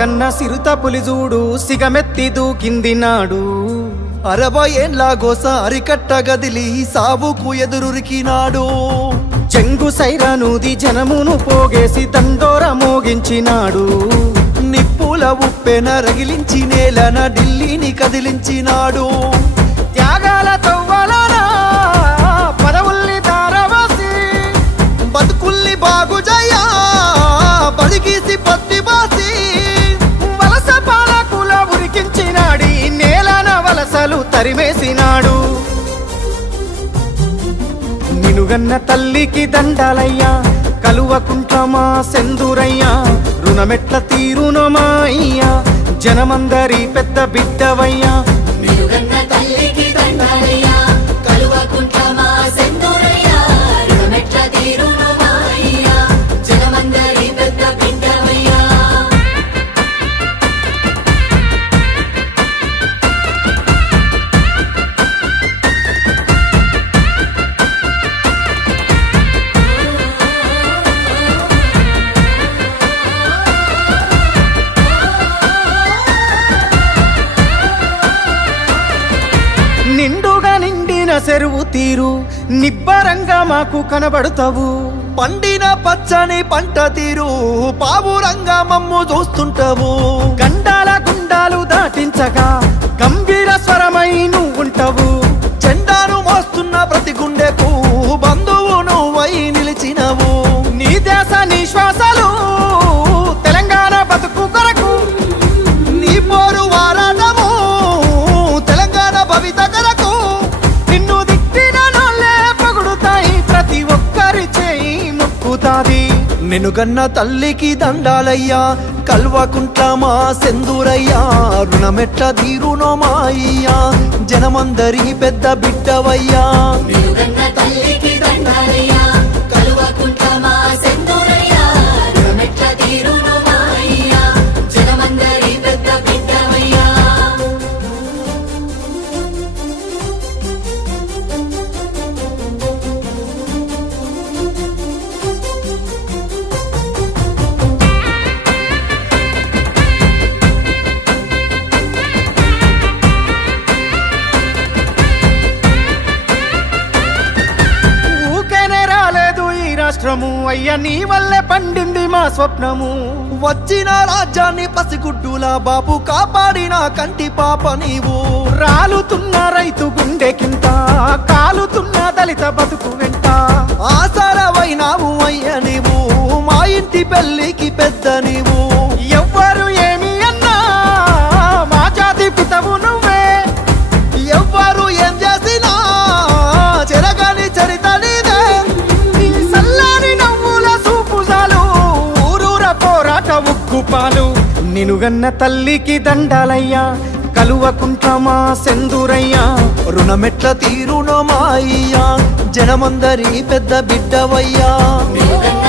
గన్న సిరుత పులిజూడు సిగమెత్తి దూకింది నాడు. 60 ఏండ్ల గోస అరికట్ట గదిలి సావుకు ఎదురురికినాడు. చెంగు సైరానూది జనమును పోగేసి దండోర మోగించినాడు. నిప్పుల ఉప్పెన రగిలించి నేలన ఢిల్లీని కదిలించినాడు. త్యాగాల తవ్వలన పదవుల్ని తారవాసి బతుకుల్ని బాగుజయ్యా బలిగీసి పత్తి బాసి వలస పాలకుల ఉరికించినాడి నేలన వలసలు తరిమేసినాడు. నినుగన్న తల్లికి దండాలయ్యా కలువకుంట్ల మా సెందురయ్యా, రుణమెట్ల తీరునో మా అయ్యా, జనమందరి పెద్ద బిడ్డవయ్యా. నిలుగన్న తల్లికి దండాలయ్యా కలువకుంట్ల మా సెందురయ్యా, రుణమెట్ల తీరును మా అయ్యా, జనమందరి పెద్ద బిడ్డవయ్యా. నిండుగా నిండిన చెరువు తీరు నిబ్బరంగా మాకు కనబడతావు. పండిన పచ్చని పంట తీరు పావురంగా మమ్ము చూస్తుంటావు. గండాల గుండాలు దాటించగా గంభీర స్వరమై నువ్వుంటావు. జెండాను మోస్తున్న ప్రతి గుండెకు బంధువు నువ్వై నిలిచినవు. నీ దేశ నీ శ్వాసలు తెలంగాణ బతుకు కొరకు, నీ పోరు వారాటము తెలంగాణ భవిత కొరకు. నిన్ను దిట్టిన నోళ్ళే పొగుడుతాయి, ప్రతి ఒక్కరి చేయి ముక్కుతాది. నినుగన్న తల్లికి దండాలయ్యా కల్వకుంట్ల మా సెందురయ్యా, రుణమెట్ల తీరునో మా అయ్యా, జనమందరి పెద్ద బిడ్డవయ్యా. నిలుగన్న తల్లికి దండాలయ్యా కలువకుంట్ల మా సెందురయ్యా, రుణమెట్ల తీరును మా అయ్యా, జనమందరి పెద్ద బిడ్డవయ్యా. ఊకేనే రాలేదు ఈ రాష్ట్రము అయ్యా, నీ వల్లే పండింది మా స్వప్నము. వచ్చిన రాజ్యాన్ని పసిగుడ్డులా బాబు కాపాడిన కంటి పాప నీవు. రాలుతున్న రైతు గుండెకింత, కాలుతున్న దళిత బతుకు వెంట. ఆసరవైనావు అయ్య నీవు, మా ఇంటి పెళ్ళికి పెద్ద నీవు. ఎవ్వరు ఏమి అన్నా మా జాతి పితవు నువ్వే. ఎవ్వరు ఏం చేసినా చెరగని చరిత నీదే. నీ సల్లాని నవ్వుల సూపుజాలు ఊరూర పోరాట ఉక్కుపాలు. నినుగన్న తల్లికి దండాలయ్యా కలువకుంట్ల మా సెందురయ్యా, రుణమెట్ల తీరునో మా అయ్యా, జనమందరి పెద్ద బిడ్డవయ్యా. నిలుగన్న